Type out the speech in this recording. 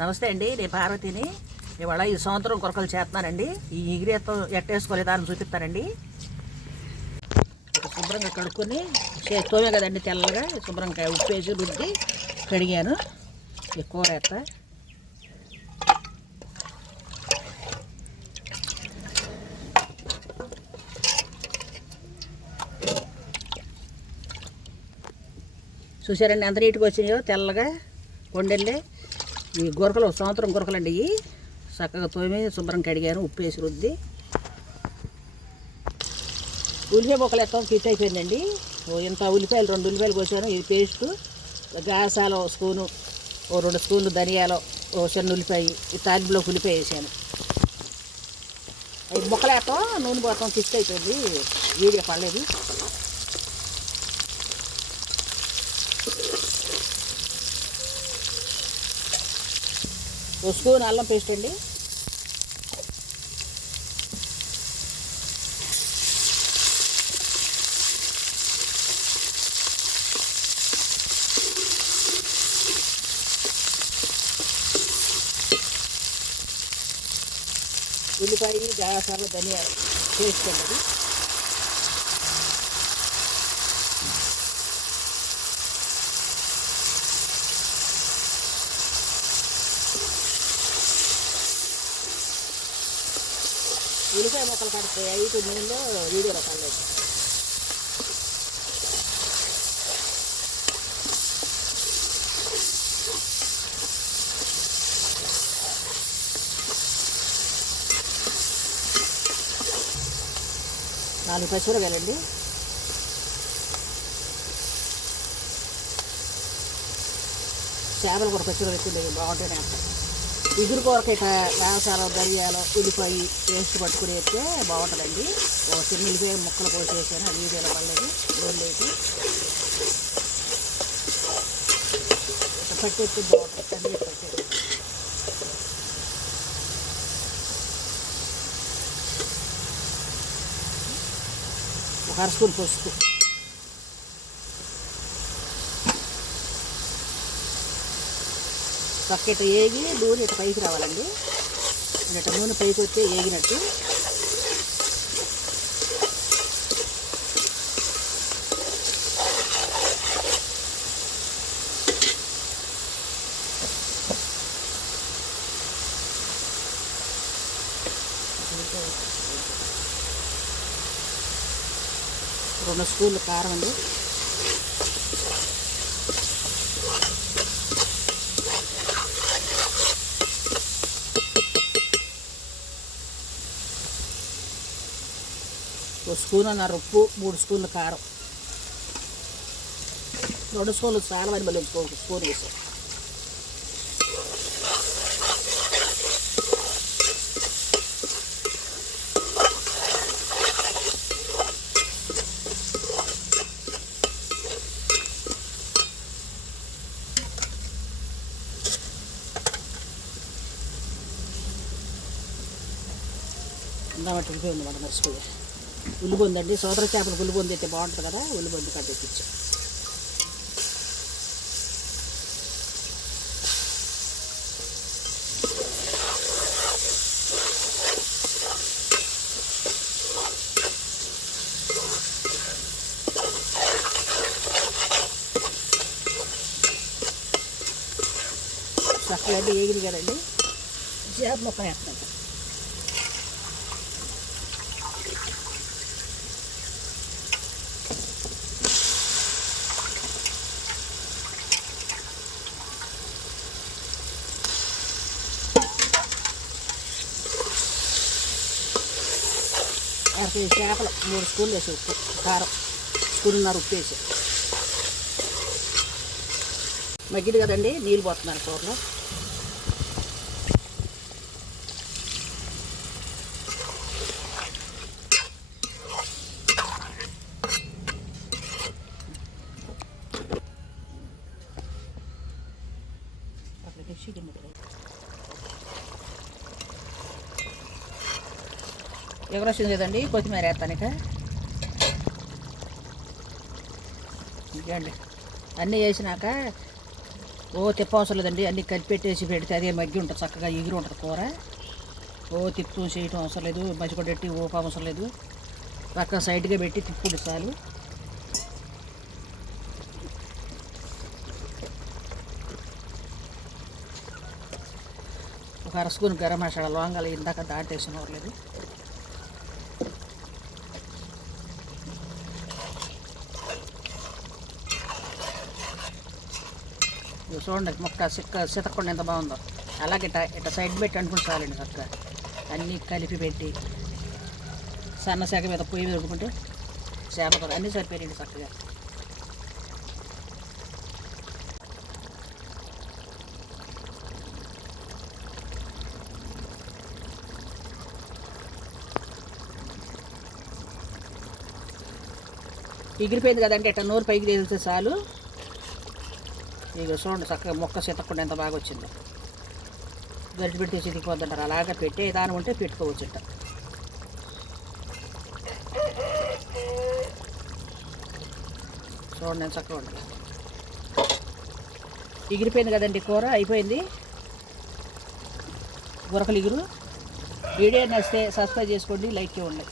నమస్తే అండి, నేను పార్వతిని. ఇవాళ ఈ సంవత్సరం కొరకలు చేస్తున్నానండి. ఈ ఎగిరేతో ఎట్టేసుకోలేదాన్ని చూపిస్తానండి. శుభ్రంగా కడుక్కొని తోమే కదండి తెల్లగా, శుభ్రంగా ఉప్పేసి రుద్ది కడిగాను. ఈ కూర ఎత్తా చూసారండి ఎంత నీట్గా వచ్చినాయో, తెల్లగా కొండెళ్ళి. ఈ గురకలు సంవత్సరం గురకలండి. ఇవి చక్కగా తోమి శుభ్రం కడిగాను, ఉప్పు వేసి రుద్ది. ఉల్లిపాయ మొక్కలు ఎత్తాం కిట్ అయిపోయిందండి. ఇంత ఉల్లిపాయలు 2 ఉల్లిపాయలు కోసాను. ఇది పేస్టు, గాసాలు 1 స్పూను, 2 స్పూన్లు ధనియాలు, చిన్న ఉల్లిపాయ, ఈ తాలింపులోకి ఉల్లిపాయ వేసాను. అవి మొక్కలు వేస్తాం, నూనె పోతాం. కిట్ అయిపోయింది, వీడియో పడలేదు. ఒక స్పూన్ అల్లం పేస్ట్ అండి, ఉల్లిపాయ, గాసాలు, ధనియాలు పేస్ట్ అండి. ఉల్లిపాయ మొక్కలు కడితే 5 నూనెలో వీడియోలో కడలేదు. నాలుగు పచ్చిమిరపకాయలండి, చేపలు కూడా పచ్చిమిరపకాయలు ఎక్కువ బాగుంటేనే అంటారు. ఇగురు కూరకి ఇట్లా వేసాలు, ధనియాలు, ఉల్లిపాయ పేస్ట్ పట్టుకుని వేస్తే బాగుంటుందండి. ఒక చిన్న ఉల్లిపాయ ముక్కలు కోసేసాను, అది వీడియోలో పడలేదు. నూనెలోకి ఇట్లా పట్టేస్తే బాగుంటుంది. అన్నీ పట్టేది. ఒక 1 స్పూన్ పసుపు, పక్కట ఏగి నూనె ఇట్లా పైకి రావాలండి. ఇట్లా నూనె పైకి వస్తే ఏగినట్టు. రెండు స్పూన్లు కారం అండి, ఒక స్పూన్ అన్నారు ఉప్పు, 3 స్పూన్లు కారం, 2 స్పూన్లు చాలా మంది మళ్ళీ స్పూన్ వేసాం. ఇందామట్టి ఉల్లిపోయింది మాట మర్చిపోయా. ఉల్లిబొందండి, సోదర చేపలు ఉల్లిబొంది అయితే బాగుంటుంది కదా. ఉల్లిబొంది కట్టెక్కించి చక్కగా ఏగిరి కదండి. చేప మొక్క వేస్తాను. చేపలు 3 స్పూన్లు వేసి ఉప్పు, కారం 1.5 స్పూన్ ఉప్పు వేసి మగ్గిది కదండి. నీళ్ళు పోతున్నారు కూరలో. ఎగరొచ్చింది కదండి, కొత్తిమీర వేస్తాను. ఇక ఇదండి అన్నీ వేసినాక తిప్ప అవసరం లేదండి, అన్నీ కలిపెట్టేసి పెడితే అదే మగ్గి ఉంటుంది, చక్కగా ఎగిరి ఉంటుంది కూర. తిప్పు చేయటం అవసరం లేదు, మధ్యకొడెట్టి ఊప అవసరం లేదు, పక్క సైడ్గా పెట్టి తిప్పుడు చాలు. ఒక అర స్పూన్ గరం మసాలా, లవంగాలు ఇందాక దాటేసిన అవ్వలేదు. చూడండి మొక్క సితకుండా ఎంత బాగుందో. అలాగే ఇట్లా సైడ్ పెట్టి అనుకుంటే చాలండి, చక్కగా అన్నీ కలిపి పెట్టి సన్న శాఖ మీద పొయ్యి మీద వండుకుంటే చేపతో అన్నీ సరిపోయాయండి చక్కగా. ఎగిరిపోయింది కదంటే ఇట్లా నోరు పైకి తెలిస్తే చాలు. ఇక చూడండి చక్కగా మొక్క సితకుండా ఎంత బాగా వచ్చిందో. గరిటె పెడితే చితికిపోద్దంటారు, అలాగా పెట్టే దాని ఉంటే పెట్టుకోవచ్చు. ఇట్ట చూడండి నేను చక్కగా ఉండాలి. ఎగిరిపోయింది కదండి, కూర అయిపోయింది. గురకలు ఎగురు. వీడియో నచ్చితే సబ్స్క్రైబ్ చేసుకోండి, లైక్ ఇవ్వండి.